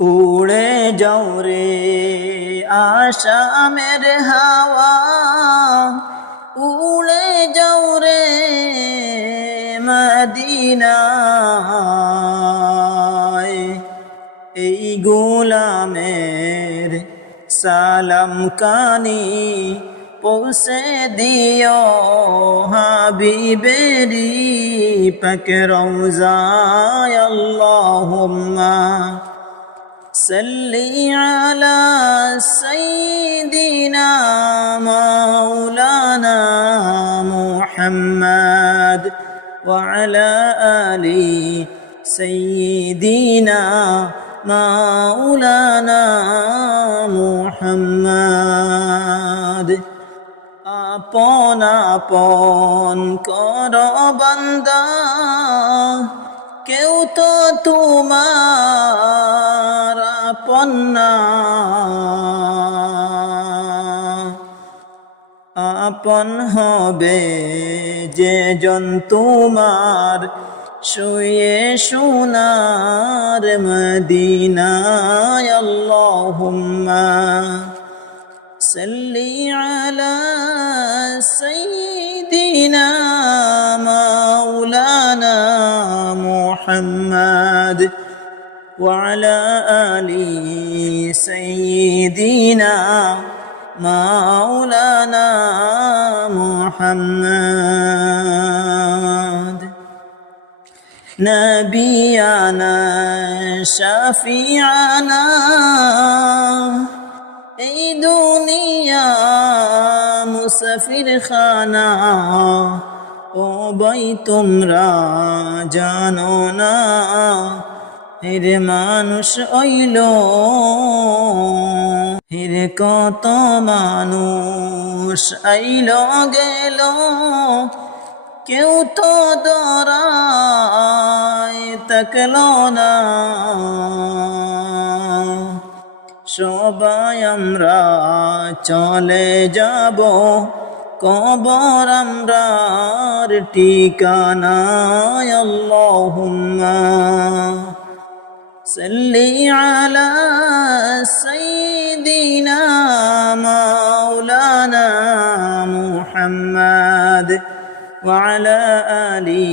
উড়ে যাও রে আশামের হাওয়া, উড়ে যাও রে মদিনায়। এই গোলামের সালাম কানি পৌঁছে দিও হাবিবেরি পাক রওজায়। আল্লাহুম্মা সাল্লি আলা সাইয়্যিদিনা মাওলানা মুহাম্মদ ওয়া আলা আলি সাইয়্যিদিনা মাওলানা মুহাম্মদ। আপন আপন কর বান্দা, কেউ তো তোমার আপন না। আপন হবে যে জন তোমার শুয়ে সোনার মদিনায়। আল্লাহুম্মা সাল্লি আলা সাইয়্যিদিনা মাওলানা মুহাম্মদ ওয়া আলা আলি সাইয়্যিদিনা মাওলানা মুহাম্মদ। নবিয়ানা শাফিয়ানা এই দুনিয়া মুসাফির খানা, ও ভাই তোমরা জানো না হেরে মানুষ অইল, হেরে কত মানুষ আইল গেল, কেউ তো দরায় তাকলো না। সবাই আমরা চলে যাব কবর আমরার ঠিকানায়। আল্লাহুম্মা সাল্লি আলা সাইয়্যিদিনা মাওলানা মুহাম্মদ ওয়া আলা আলি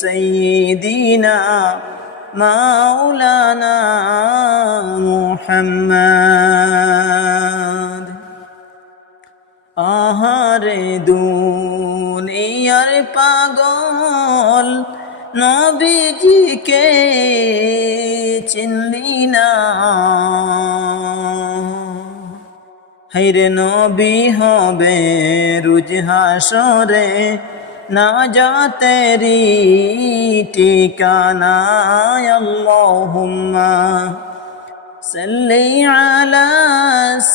সাইয়্যিদিনা মাওলানা মুহাম্মদ। আহারে দুনিয়ার পাগল নবীজিকে চিনলি না, হায়রে নবী হবে রোজ হাসরে না জাতেরি ঠিকানায়। আল্লাহুম্মা সাল্লি আলা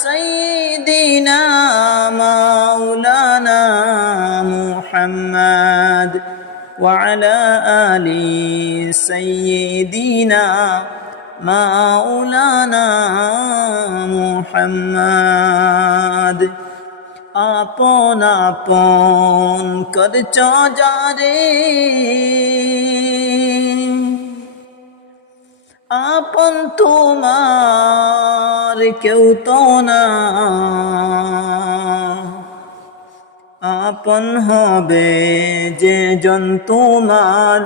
সাইয়্যিদিনা মাওলানা মুহাম্মদ ওয়া আলা আলি সাইয়্যিদিনা মাওলানা মুহাম্মদ। আপন আপন করছ যারে, আপন তোমার কেউ তো না। আপন হবে যে জন তোমার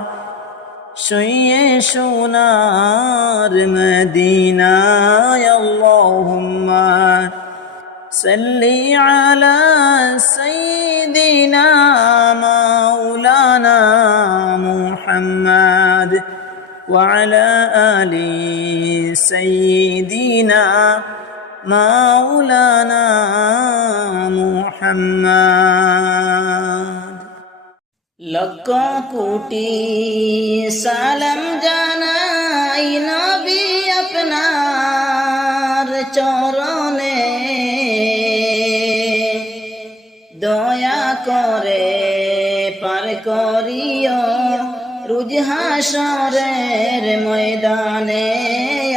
শুয়ে সোনার মদিনায়। আল্লাহুম্মা সাল্লি আলা সাইয়্যিদিনা মাওলানা মুহাম্মদ ওয়া আলা আলি সাইয়্যিদিনা মাওলানা মুহাম্মদ। লক্ষ কোটি সালাম জানাই নবী আপনার চরণে, দয়া করে পার করিও রোজ হাসরের ময়দানে।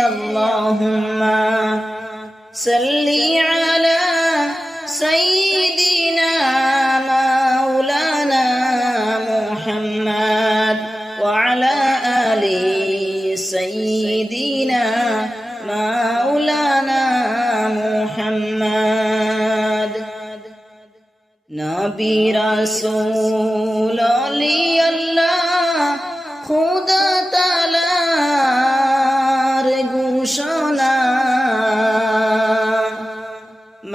আল্লাহুম্মা সাল্লি আলা সাইয়্যিদিনা মাওলানা মুহাম্মদ ওয়া আলা আলি সাইয়্যিদিনা মাওলানা মুহাম্মদ নবী রাসূল আলি আল্লাহ খুদা তাআলার ঘোষণা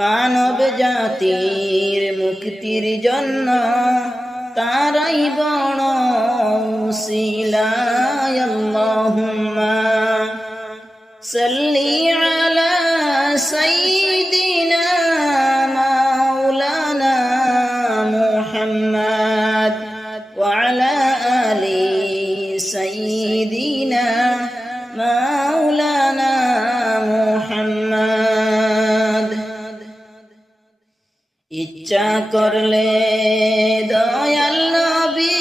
মানব জাতির মুক্তির জন্য তারাই বড় উসিলা আল্লাহুম্মা সাল্লি আলা সাইয়্যিদিনা মাওলানা মুহাম্মদ ওয়া আলা আলি সাইয়্যিদিনা মাওলানা মুহাম্মদ ইচ্ছা করলে দয়াল নবী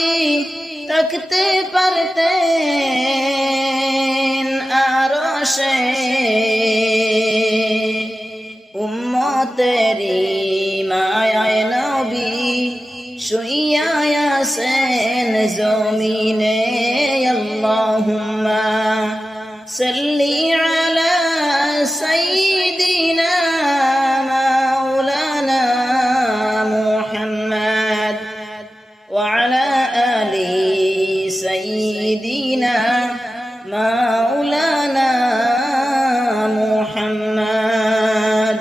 থাকতে পারতেন আরশে উম্মতেরি মায়ায় নবী শুইয়া আছেন জমিনে আল্লাহুম্মা সাল্লি আলা সাইয়্যিদিনা মাওলানা মুহাম্মদ ওয়া আলা আলি সাইয়্যিদিনা মাওলানা মুহাম্মদ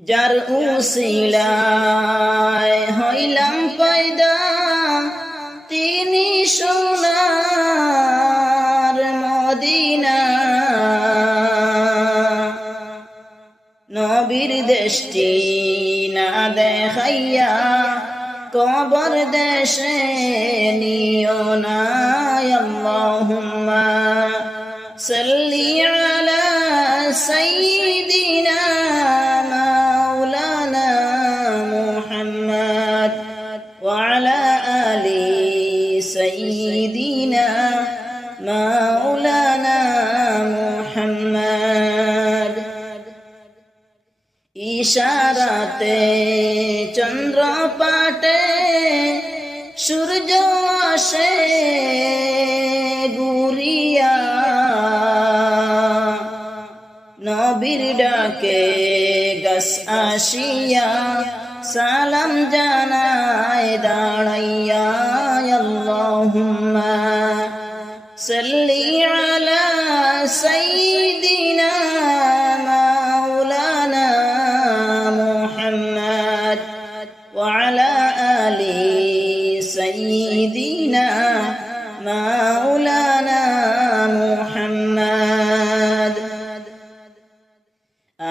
যার উসিলায় হইলাম পয়দা তিনি সোনার মদিনা নবীর দেশটি না দেখাইয়া কবর দেশে নিও না আল্লাহুম্মা সাল্লি আলা সাইয়্যিদিনা মাওলানা মুহাম্মদ ওয়া আলা আলি সাইয়্যিদিনা মাওলানা মুহাম্মদ ইশারাতে চন্দ্র পাটে সূর্য আসে গুরিয়া নবীর ডাকে গাছ আসিয়া সালাম জানায় দাঁড়াইয়া আল্লাহুম্মা সাল্লি আলা সাইয়্যিদিনা মাওলানা মুহাম্মদ ওয়া আলা আলি সাইয়্যিদিনা মাওলানা মুহাম্মদ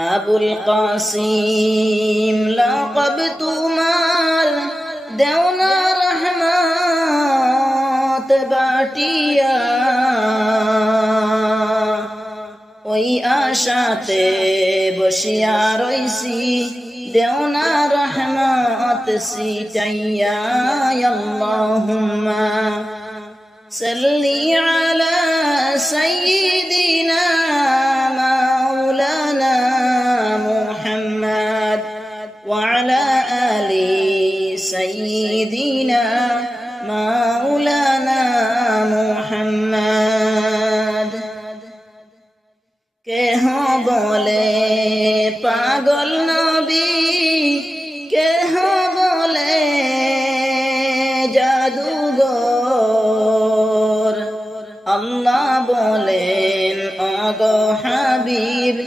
আবুল কাসিম লাকব তোমার দেওনা রহমত বাটিয়া ওই আশাতে বসিয়া রইছি দেওনা রহমত সিটাইয়া আল্লাহুম্মা সাল্লি আলা সাইয়্যিদিনা মাওলানা মুহাম্মদ ওয়া আলা আলি সাইয়্যিদিনা মাওলানা মুহাম্মদ কেহ বলে পাগল নবী কেহ বলে জাদুঘর আল্লাহ বলেন ওগো হাবিব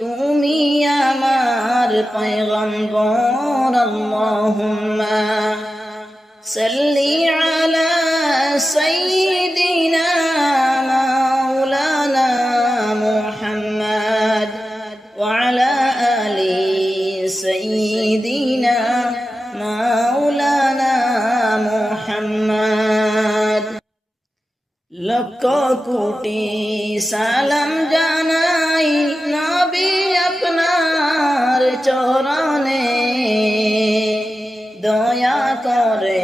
তুমি আমার পয়গম্বর আল্লাহুম্মা সাল্লি আলা সাইয়্যিদিনা মাওলানা মুহাম্মদ ওয়া আলা আলি সাইয়্যিদিনা মাওলানা মুহাম্মদ লক্ষ কোটি সালাম জানাই নবী আপনার চরণে দয়া করে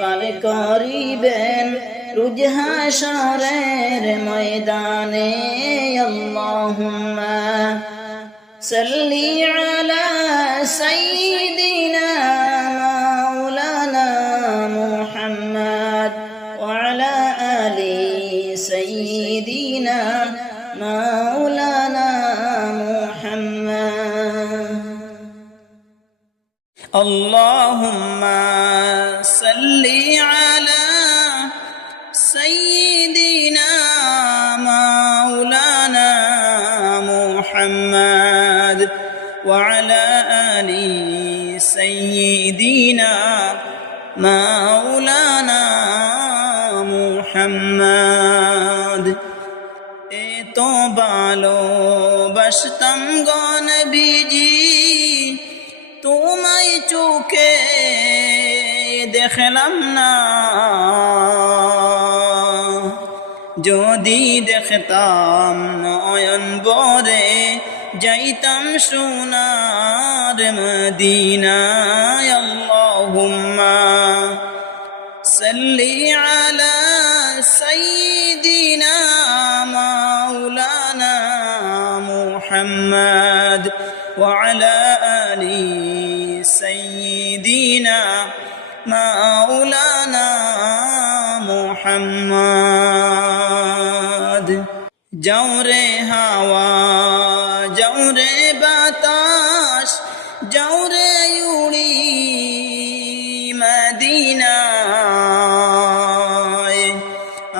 পার করিবেন রোজ হাশরের ময়দানে আল্লাহুম্মা সাল্লি আলা সাইয়্যিদিনা মাওলানা মুহাম্মদ ওয়া আলা আলি সাইয়্যিদিনা مولانا محمد. اللهم صل على سيدنا مولانا محمد وعلى آل سيدنا مولانا محمد. এতো ভালোবাসতাম গো নবীজি, তোমায় চোখে দেখলাম না, যদি দেখতাম নয়ন ভরে যাইতাম সোনার মদিনায়। আল্লাহুম্মা সাল্লি আলা সাইয়্যিদিনা মাওলানা মুহাম্মদ ওয়া আলা আলি সাইয়্যিদিনা মাওলানা মুহাম্মদ। যাও রে হাওয়া, যাও রে বাতাস, যাও রে উড়ি মদিনায়,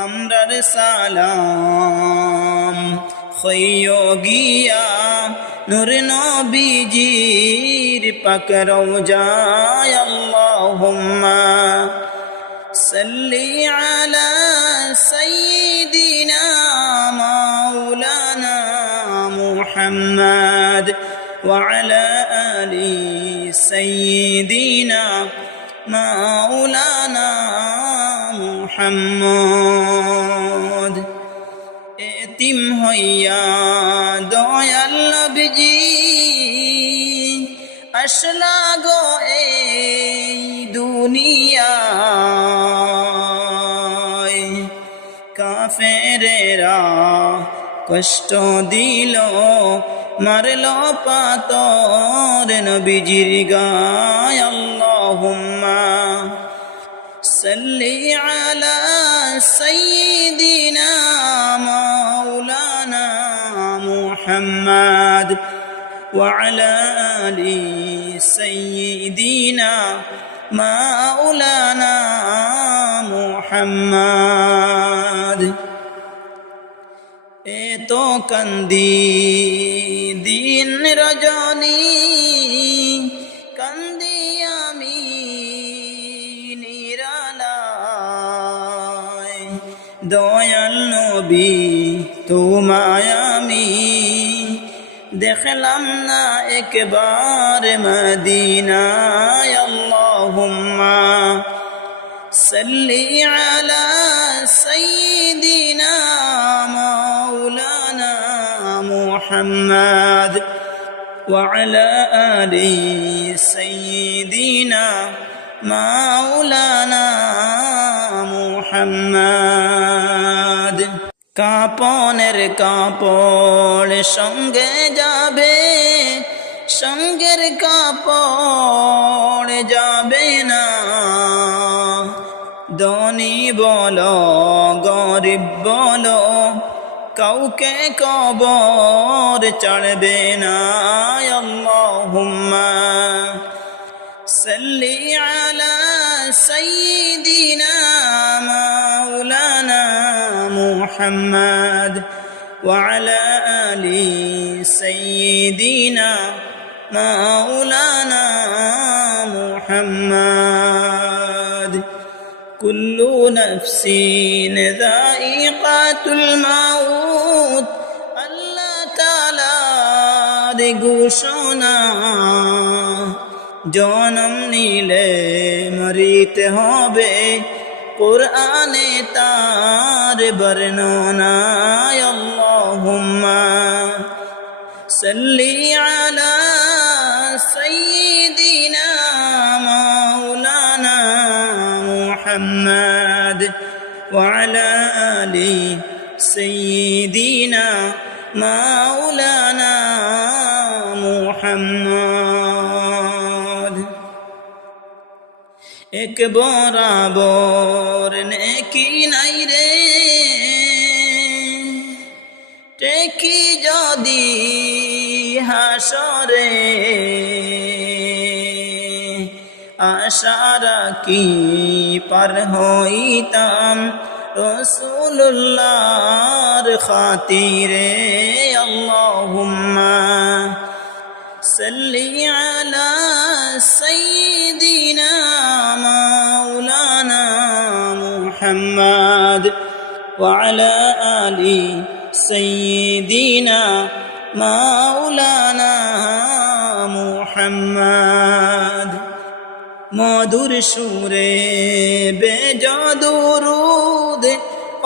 আমরার সালাম খইয়ো গিয়া নূর নবীজির পাক রওজায়। আল্লাহুম্মা সাল্লি আলা সাইয়্যিদিনা মাওলানা মুহাম্মদ ওয়া আলা আলি সাইয়্যিদিনা মাওলানা মুহাম্মদ। এতিম হইয়া দয়াল নবীজি আসলা গো এই দুনিয়ায়, কাফেরেরা কষ্ট দিল, মারল পাথর নবীজির গায়। আল্লাহুম্মা সাল্লি আলা সাইয়্যিদিনা মাওলানা মুহাম্মদ ওয়া আলা আলি সাইয়্যিদিনা মাওলানা মুহাম্মদ। এতো কান্দি দিন রজনী, কান্দি আমি নিরালায়, দয়াল নবী তোমায় আমি দেখলাম না একবার মদিনায়। আল্লাহুম্মা সাল্লি আলা সাইয়্যিদিনা মাওলানা মুহাম্মদ ওয়া আলা আলি সাইয়্যিদিনা মাওলানা মুহাম্মদ। কাপনের কাপড় সঙ্গে যাবে, সঙ্গের কাপড় যাবে না, ধনী বলো গরিব বলো কাউকে কবর চড়বে না। আল্লাহুম্মা সাল্লি আলা সাইয়্যিদিনা মাওলানা মুহাম্মদ ওয়া আলা আলি সাইয়্যিদিনা মাওলানা মুহাম্মদ। কুল্লু নাফসিন যায়িকাতুল মাউত, আল্লাহ তাআলার ঘোষণা, জনম নিলে মরিতে হবে, কুরআনে তার বর্ণনা। আল্লাহুম্মা সাল্লি আলা সাইয়্যিদিনা মাওলানা মুহাম্মদ ওয়া আলা আলি সাইয়্যিদিনা মাওলানা মুহাম্মদ। এক বরাবর নেকি নাই রে, দেখি যদি হাসরে আশা রাখি পার হইতাম রসুল্লাহর খাতিরে আল্লাহুম্মা সাল্লি আলা সাইয়্যিদিনা মাওলানা মুহাম্মদ ওয়া আলা আলি সাইয়্যিদিনা মাওলানা মুহাম্মদ মধুর সুরে বেজদুরুদ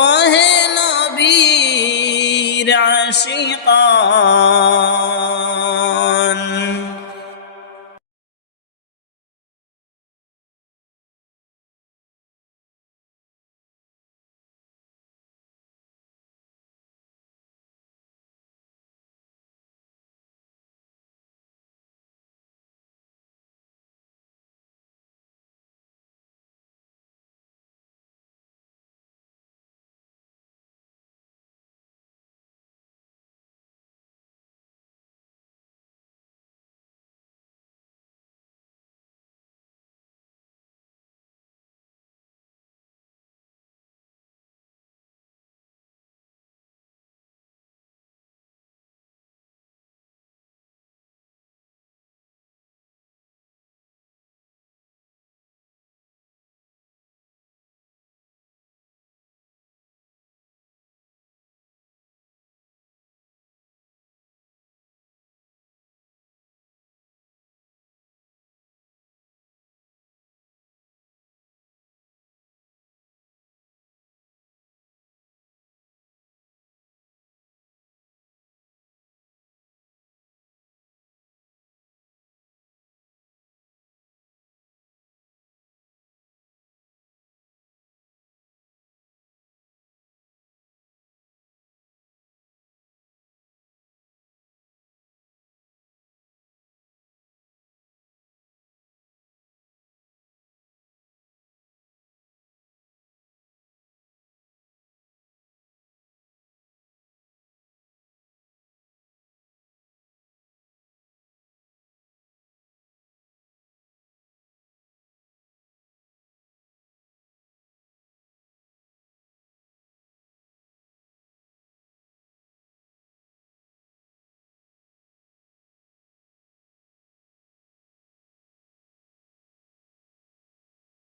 ওহে নবীর আশিকান